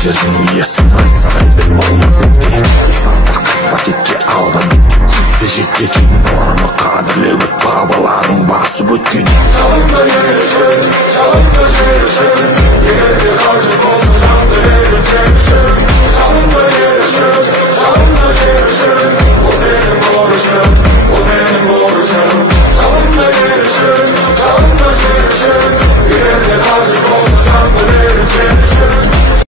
жердің иесін айтса білдім болмас өтті insanlar қатпа алға кетті тиісті жетті кейін баланы қадірлеп өт бабаларың басып өткен жалында ерішін егер де қажет болса